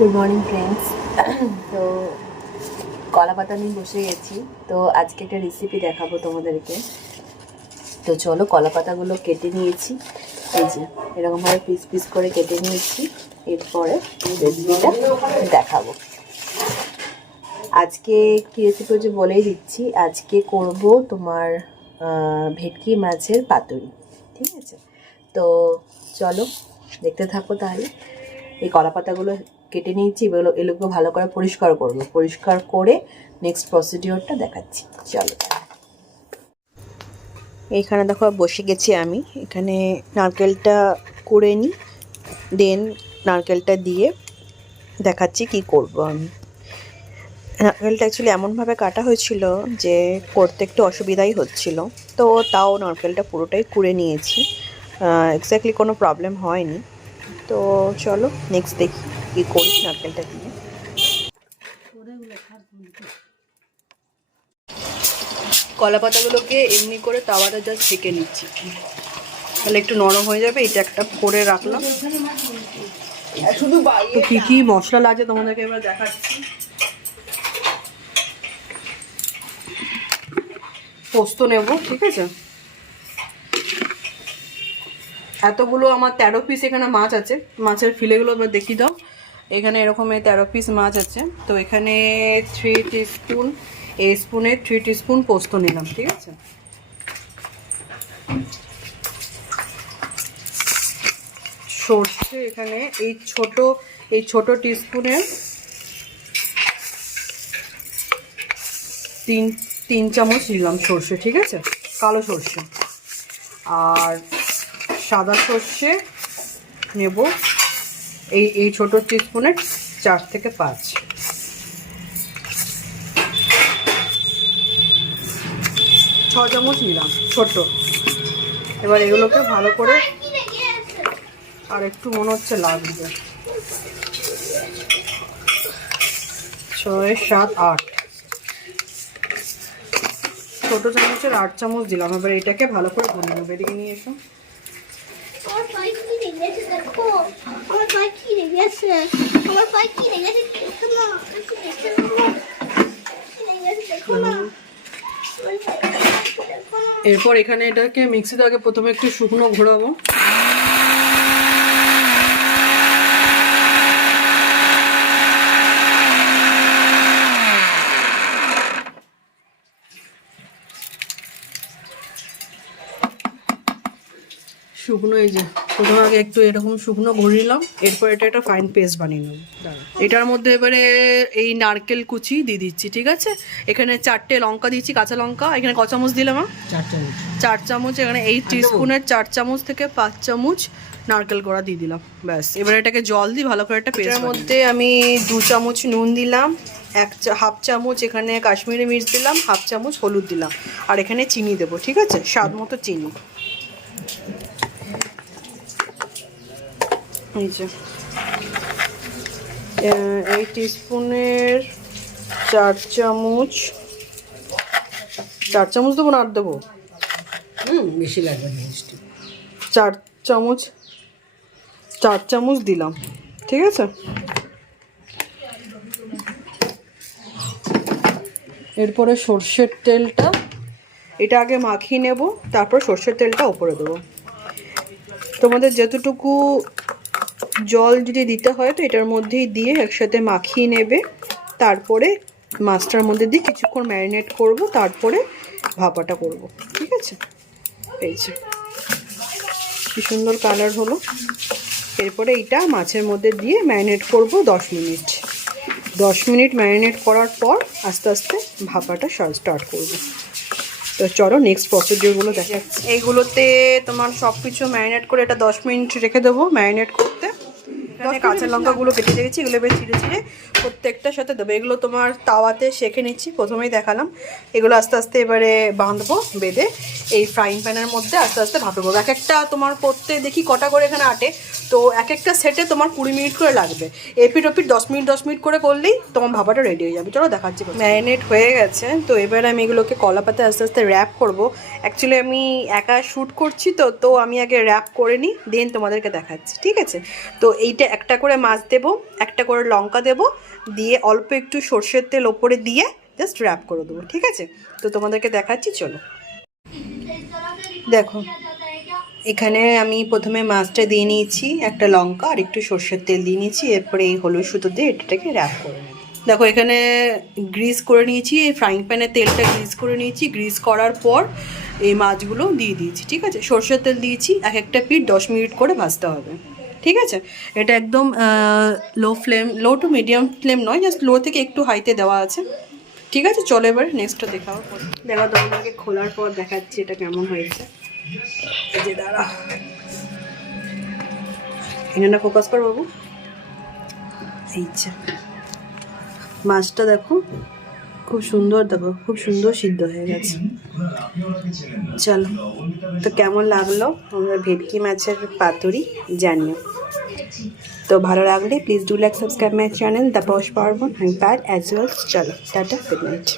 Good morning friends. তো কলা পাতা নিয়ে বসে গেছি। তো আজকে একটা রেসিপি দেখাবো তোমাদেরকে। তো চলো, কলা পাতাগুলো কেটে নিয়েছি, এই যে এরকমভাবে পিস পিস করে কেটে নিয়েছি। এরপরে রেসিপিটা দেখাবো। আজকে কী রেসিপি হচ্ছে বলেই দিচ্ছি। আজকে করব তোমার ভেটকি মাছের পাতুরি, ঠিক আছে? তো চলো দেখতে থাকো তাহলে। এই কলা পাতাগুলো কেটে নিয়েছি, এগুলোকে ভালো করে পরিষ্কার করবো। পরিষ্কার করে নেক্সট প্রসিডিওরটা দেখাচ্ছি, চলো। এইখানে দেখো বসে গেছি আমি। এখানে নারকেলটা কুড়ে নিই, দেন নারকেলটা দিয়ে দেখাচ্ছি কি করব আমি। নারকেলটা অ্যাকচুয়ালি এমনভাবে কাটা হয়েছিল যে করতে একটু অসুবিধাই হচ্ছিল, তো তাও নারকেলটা পুরোটাই কুড়ে নিয়েছি। এক্স্যাক্টলি কোনো প্রবলেম হয়নি। তো চলো নেক্সট দেখি কী করি নারকেলটা দিয়ে। কলা পাতাগুলোকে এমনি করে তাওয়াতে জাস্ট ছেঁকে নিচ্ছি, তাহলে একটু নরম হয়ে যাবে। এটা একটা করে রাখলাম। শুধু তো কী কী মশলা লাগে তোমাদেরকে এবার দেখাচ্ছি। পোস্ত নেব, ঠিক আছে? এতগুলো আমার 13 পিস এখানে মাছ আছে। মাছের ফিলেগুলো এবার দেখিয়ে দাও। এখানে এরকম 13 পিস মাছ আছে। তো এখানে 3 টিস্পুন, এই স্পুনে 3 টিস্পুন পোস্ত নিলাম, ঠিক আছে? সর্ষে এখানে এই ছোট টিস্পুনে 3 চামচ নিলাম সর্ষে, ঠিক আছে? কালো সর্ষে। আর সাদা সর্ষে নেব এই ছোট টিস্পুনে 4 থেকে 5। 6 চামচ নিলাম ছোট। এবার এগুলোকে ভালো করে, আর একটু মনে হচ্ছে লাগবে, 6, 7, 8 ছোট চামচের 8 চামচ দিলাম। এবার এটাকে ভালো করে ভুনে নেবো। এদিকে নিয়ে এসো। এরপর এখানে এটাকে মিক্সিতে আগে প্রথমে একটু শুকনো ঘোরাবো। শুকনো, এই যে প্রথমে আগে একটু এরকম শুকনো ঘুরিয়ে নিলাম। এরপর এটা একটা ফাইন পেস্ট বানিয়ে নেব। এটার মধ্যে এবারে এই নারকেল কুচি দিয়ে দিচ্ছি, ঠিক আছে? এখানে 4টে লঙ্কা দিচ্ছি, কাঁচা লঙ্কা। এখানে ক চামচ দিলাম? 4 চামচ। এখানে এই টিস্পুনের 4 চামচ থেকে 5 চামচ নারকেল কোড়া দিয়ে দিলাম। ব্যাস, এবার এটাকে জল দিয়ে ভালো করে একটা পেস্টের মধ্যে আমি 2 চামচ নুন দিলাম, হাফ চামচ এখানে কাশ্মীরি মির্চ দিলাম, হাফ চামচ হলুদ দিলাম, আর এখানে চিনি দেবো, ঠিক আছে? স্বাদ মতো চিনি। এই টিস্পুনের 4 চামচ দেবো না আর দেবো? বেশি লাগবে মিষ্টি। 4 চামচ দিলাম, ঠিক আছে? এরপরে সর্ষের তেলটা, এটা আগে মাখিয়ে নেব, তারপর সর্ষের তেলটা উপরে দেবো। তোমাদের যতটুকু জল যদি দিতে হয় তো এটার মধ্যেই দিয়ে একসাথে মাখিয়ে নেবে। তারপরে মাছটার মধ্যে দিয়ে কিছুক্ষণ ম্যারিনেট করব, তারপরে ভাপাটা করব, ঠিক আছে? এই যে কি সুন্দর কালার হলো। এরপরে এইটা মাছের মধ্যে দিয়ে ম্যারিনেট করব 10 মিনিট। 10 মিনিট ম্যারিনেট করার পর আস্তে আস্তে ভাপাটা স্টার্ট করব। তো চলো নেক্সট প্রসিডিওরগুলো দেখা যাচ্ছে। এইগুলোতে তোমার সব কিছু ম্যারিনেট করে এটা 10 মিনিট রেখে দেবো ম্যারিনেট করতে। এখানে কাঁচা লঙ্কাগুলো কেটে রেখেছি, এগুলো এবার ছিঁড়ে ছিঁড়ে প্রত্যেকটার সাথে দেবো। এগুলো তোমার তাওয়াতে সেঁকে নিচ্ছি, প্রথমেই দেখালাম। এগুলো আস্তে আস্তে এবারে বাঁধবো, বেঁধে এই ফ্রাইং প্যানের মধ্যে আস্তে আস্তে ভাপে করবো। এক একটা তোমার করতে দেখি কটা করে এখানে আটে, তো এক একটা সেটে তোমার 20 মিনিট করে লাগবে। এপিট ওপিট 10 মিনিট করে করলেই তোমার ভাপাটা রেডি হয়ে যাবে। চলো দেখাচ্ছি। ম্যারিনেট হয়ে গেছে, তো এবার আমি এগুলোকে কলা পাতায় আস্তে আস্তে র্যাপ করবো। অ্যাকচুয়ালি আমি একা শ্যুট করছি, তো আমি আগে র্যাপ করে নিই, দেন তোমাদেরকে দেখাচ্ছি, ঠিক আছে? তো এইটা একটা করে মাছ দেব, একটা করে লঙ্কা দেব, দিয়ে অল্প একটু সর্ষের তেল ওপরে দিয়ে জাস্ট র্যাপ করে দেবো, ঠিক আছে? তো তোমাদেরকে দেখাচ্ছি, চলো। দেখো এখানে আমি প্রথমে মাছটা দিয়ে নিয়েছি, একটা লঙ্কা আর একটু সর্ষের তেল দিয়ে নিয়েছি, এরপরে এই হলুদ সুতো দিয়ে এটাকে র্যাপ করে নেব। দেখো এখানে গ্রিস করে নিয়েছি, এই ফ্রাইং প্যানে তেলটা গ্রিস করে নিয়েছি। গ্রিস করার পর এই মাছগুলো দিয়ে দিয়েছি, ঠিক আছে? সর্ষের তেল দিয়েছি, এক একটা পিঠ 10 মিনিট করে ভাজতে হবে, ঠিক আছে? এটা একদম লো টু মিডিয়াম ফ্লেম নয়, জাস্ট লো থেকে একটু হাইতে দেওয়া আছে, ঠিক আছে? চলো এবার নেক্সটটা দেখাও। দেখো তোমাদেরকে খোলার পর দেখাচ্ছি এটা কেমন হয়েছে। এই যে দাঁড়া, এখানে ফোকাস কর বাবু। এই যে মাছটা দেখো খুব সুন্দর, দেখো খুব সুন্দর সিদ্ধ হয়ে গেছে। চলো, তো কেমন লাগলো আমরা ভেটকি মাছের পাতুরি জানিও। তো ভালো লাগলে please do like subscribe my channel the Poush Parbon, আমি প্যাড অ্যাজ ওয়েল। চলো টাটা, গুড নাইট।